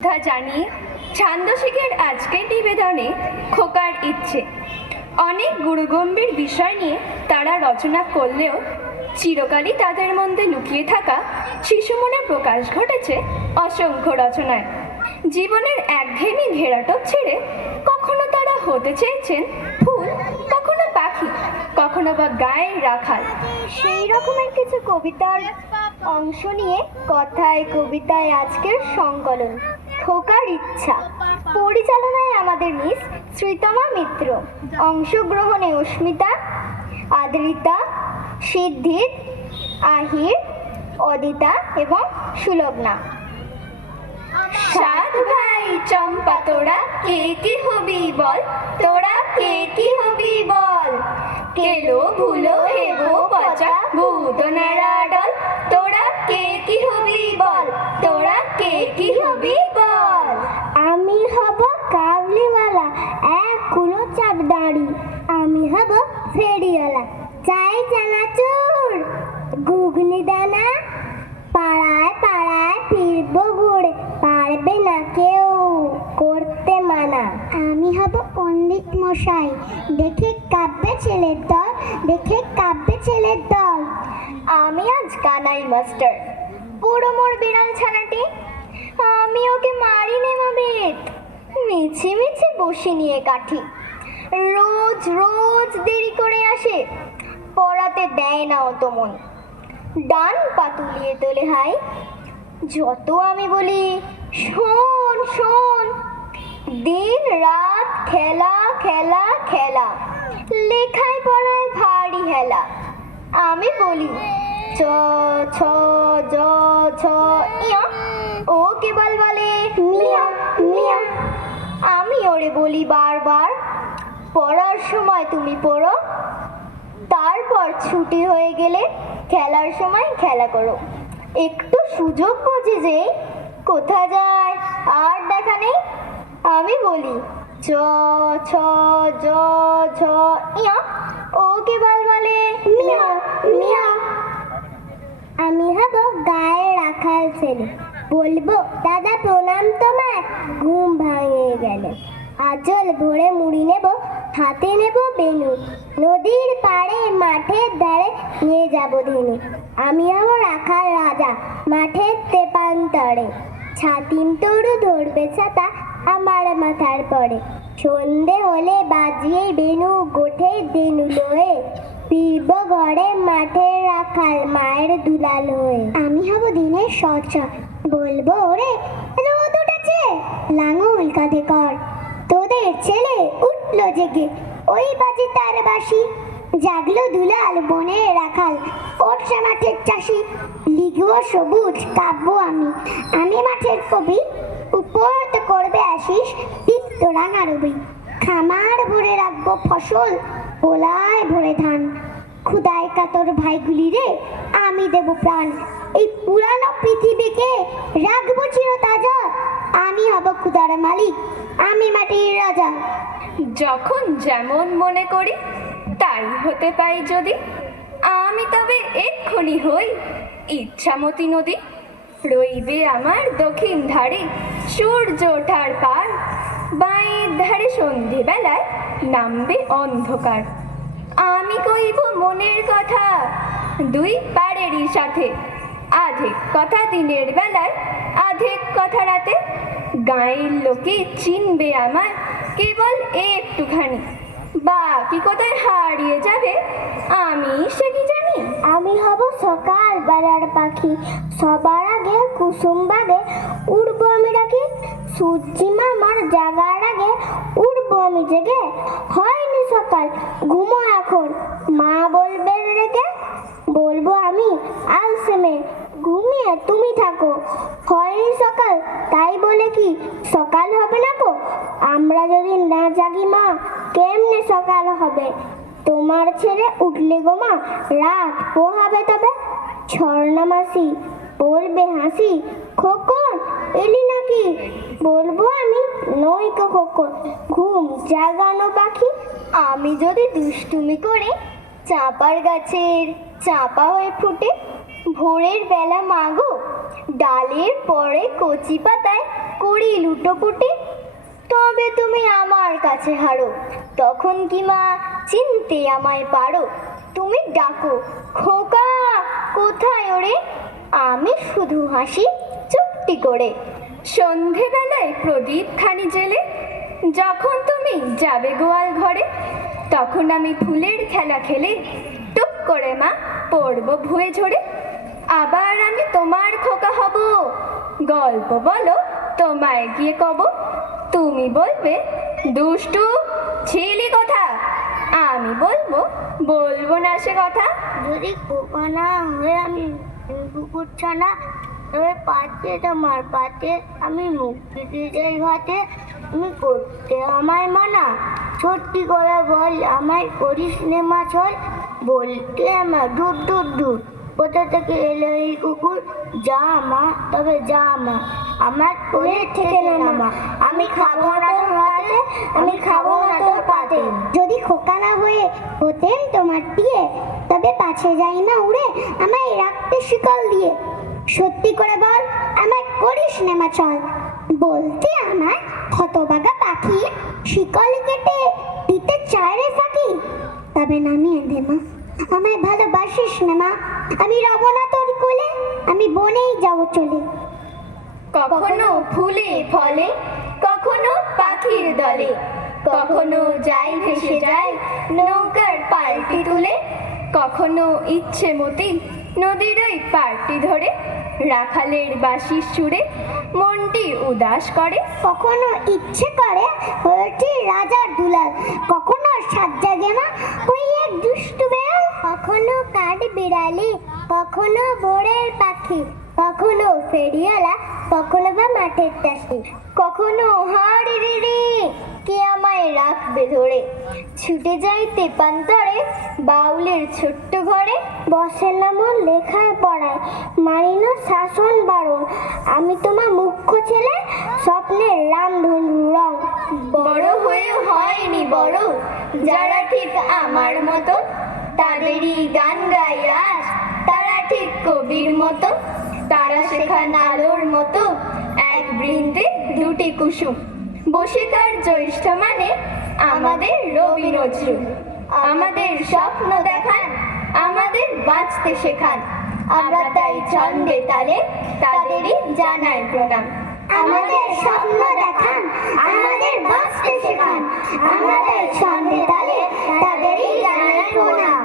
কথা জানিয়ে ছান্দশিকের আজকের নিবেদনে খোকার ইচ্ছে। অনেক গুরুগম্ভীর বিষয় নিয়ে তারা রচনা করলেও চিরকালই তাদের মধ্যে লুকিয়ে থাকা শিশুমনে প্রকাশ ঘটেছে অসংখ্য রচনায়। জীবনের একঘেয়েমি ঘেরাটোপ ছেড়ে কখনো তারা হতে চেয়েছেন ফুল, কখনো পাখি, কখনো বা গায়ের রাখাল। সেই রকমের কিছু কবিতার অংশ নিয়ে কথায় কবিতায় আজকের সংকলন। খোকার ইচ্ছা। পরিচালনায় আমাদের মিস শ্রীতমা মিত্র। অংশগ্রহণে অস্মিতা, আদ্রিতা, সিদ্ধিত, আহির, অদিতা এবং সুলগ্না। সাত ভাই, চম্পা, তোরা কে কি হবি বল? তোরা কে কি হবি বল? কেলো ভুলো হেবো পচা ভূত নেড়া ডল। তোরা কে কি হবি বল? তোরা কে কি হবি বল আমি হব কাবলিওয়ালা এক কুলো চাপ দাঁড়ি আমি হব ফেরিওয়ালা। চাই চানাচুর ঘুগনি দানা পাড়ায় পাড়ায় ফিরবো ঘুরে পারবে না কেউ করতে মানা। আমি হব পণ্ডিত মশাই দেখে কাব্যে ছেলের দল দেখে কাব্যে ছেলের দল। আমি আজ কানাই মাস্টার। পুরো মোর বিড়াল ছানাটি আমি ওকে মারি নেমাবেত মিছে মিছে নিয়ে কাঠি। রোজ রোজ দেরি করে আসে, পড়াতে দেয় না অত মন। ডান পাতুলিয়ে তোলে হাই, যত আমি বলি, শোন শোন, দিন রাত খেলা খেলা খেলা, লেখায় পড়ায় ভারী হেলা। আমি বলি চ ছ, জ, ছ, ইয়া, ও কেবল বলে, মিয়া মিয়া। আমি ওরে বলি বারবার, পড়ার সময় তুমি পড়ো, তারপর ছুটি হয়ে গেলে খেলার সময় খেলা করো। একটু সুযোগ বোঝে যে কোথা যায়, আর দেখা নেই। আমি বলি চ ছ, জ, ঝ, ইয়া। ও কেবল বলে মিয়া মিয়া। আমি হব গায়ে রাখাল ছেলে। বলব, দাদা, প্রণাম তোমার। ঘুম ভাঙিয়ে গেলে। আজল ভরে মুড়ি নেব, হাতে নেব বেনু। নদীর পাড়ে, মাঠের ধারে নিয়ে যাব ধেনু। আমি আমার রাখাল রাজা, মাঠের তেপান্তরে। ছাতিম তরু ধরবে ছাতা আমার মাথার পরে। সন্ধে হলে বাজিয়ে বেনু গোঠে দেনু লোয়ে ফিরব ঘরে মাঠে রাখাল মায়ের দুলাল হয়ে। আমি হব দিনের সচা বলব ওরে, রোদ উঠেছে। লাঙল কাঁধে কর। তোদের ছেলে উঠল জেগে। ওই বাজি তার বাসি জাগলো দুলাল বনে রাখাল। ওঠছে মাঠের চাষি। লিখব সবুজ কাব্য আমি। আমি মাঠের কবি। উপরতে করবে আসিস দীপ্ত রাঙা রবি। খামার ভরে রাখব ফসল, পোলায় ভরে ধান। খুদায় কাতর ভাইগুলি রে, আমি দেব প্রাণ। এই পুরানো পৃথিবীকে রাখব চিরতাজা, আমি হব খুদার মালিক, আমি মাটির রাজা। যখন যেমন মনে করি, তাই হতে পাই যদি। আমি তবে এক্ষুনি হই, ইচ্ছামতি নদী, রইবে আমার দক্ষিণ ধারে, সূর্য ওঠার পার। বাঁয়ের ধারে সন্ধেবেলায় নামবে অন্ধকার। আমি কইব মনের কথা। দুই পাড়েরই সাথে। আধেক কথা দিনের বেলায়, আধেক কথা রাতে। গাঁয়ের লোকে চিনবে আমার কেবল একটুখানি। বাকি কোথায় হারিয়ে যাবে, আমি সে কি জানি? আমি হব সকাল বেলার পাখি। সবার আগে কুসুম বাগে উড়বো আমি ডাকি সূর্যি মামার জাগার আগে আমি জেগে হয়নি সকাল। ঘুমো এখন। মা বলবে রেগে, বলব আমি আলসেমে ঘুমিয়ে তুমি থাকো। হয়নি সকাল, তাই বলে কি সকাল হবে না গো? আমরা যদি না জাগি মা, কেমনে সকাল হবে? তোমার ছেড়ে উঠলে গো মা, রাত। পোহাবে তবে? ঝর্ণা মাসি বলবে হাসি, খোকন, এলি নাকি? বলব আমি নই কো খোকন। ঘুম জাগানো পাখি, আমি যদি দুষ্টুমি করে চাপার গাছের চাপা হয়ে ফুটে ভোরের বেলা মাগো, ডালের পরে কচি পাতায় করি লুটোপুটি তবে তুমি আমার কাছে হারো। তখন কি মা চিনতে আমায় পারো? তুমি ডাকো, খোকা, কোথায় ওরে? আমি শুধু হাসি, চুপটি করে। সন্ধেবেলায় প্রদীপ খানি জেলে যখন তুমি যাবে গোয়াল ঘরে, তখন আমি ফুলের খেলা খেলে টুক করে মা, পড়ব ভুয়ে ঝরে। আবার আমি তোমার খোকা হব। গল্প বলো, তোমায় গিয়ে কব। তুমি বলবে, দুষ্টু, ছিলি কথা? আমি বলব বলব না সে কথা। যদি খোকা না হয়ে আমি কুকুর ছানা তবে পাতে তোমার পাতে আমি মুখ দিতে ভাতে তুমি করতে আমায় মানা, সত্যি করে বল, আমায় করিস নে মা বলতে আমার দূর দূর দূর কোথা থেকে এলো এই কুকুর? যা মা তবে যা মা। আমার কোলের থেকে না মা। আমি খাব না তোর হাতে আমি খাব না তোর পাতে। যদি খোকা না হয়ে হতেন তোমার দিয়ে তবে পাছে যাই না উড়ে। আমায় রাখতে শিকল দিয়ে। সত্যি করে বল আমায় করিস না মা চল। বলতে আমার হতবাগা পাখি শিকল কেটে দিতে চায় রে ফাঁকি। তবে নামিয়ে দে মা। আমায় ভালোবাসিস না, মা। আমি রব না তোর কোলে, আমি বনেই যাব চলে। কখনো ফুলে ফলে, কখনো পাখির দলে, কখনো যাই ভেসে যায় নৌকার পাল্টি তুলে, কখনো ইচ্ছে মতি নদীর ওই পার্টি ধরে রাখালের বাঁশির সুরে মনটি উদাস করে। কখনো ইচ্ছে করে হয়েছে রাজার দুলাল, কখনো সাত জাগে ওই এক দুষ্টু বেড়াল। কখনো কাঠ বিড়ালি, কখনো ভোরের পাখি, কখনো ফেরিওয়ালা, কখনো বা মাঠের চাষি, কখনো হাড়ি রিড়ি কে আমায় রাখবে ধরে। ছুটে যাই তেপান্তরে, বাউলের ছোট্ট ঘরে। বসের নামও লেখায় পড়ায় মানি না শাসন বারণ। আমি তোমার মুখ্য ছেলে, স্বপ্নের রামধনু রং। বড় হয়েও হয়নি বড়, যারা ঠিক আমার মতো, তাদেরই গান গাই আজ। তারা ঠিক কবির মতো, তারা শেখান আলোর মতো। এক বৃন্দে দুটি কুসুম। বসে তার জ্যৈষ্ঠ মানে আমাদের রবি নজরুল। আমাদের স্বপ্ন দেখান, আমাদের বাঁচতে শেখান। আমরা তাই ছন্দে তালে তাদেরই জানাই প্রণাম। আমাদের স্বপ্ন দেখান, আমাদের বাঁচতে শেখান। আমাদের ছন্দে তালে তাদেরই জানাই প্রণাম।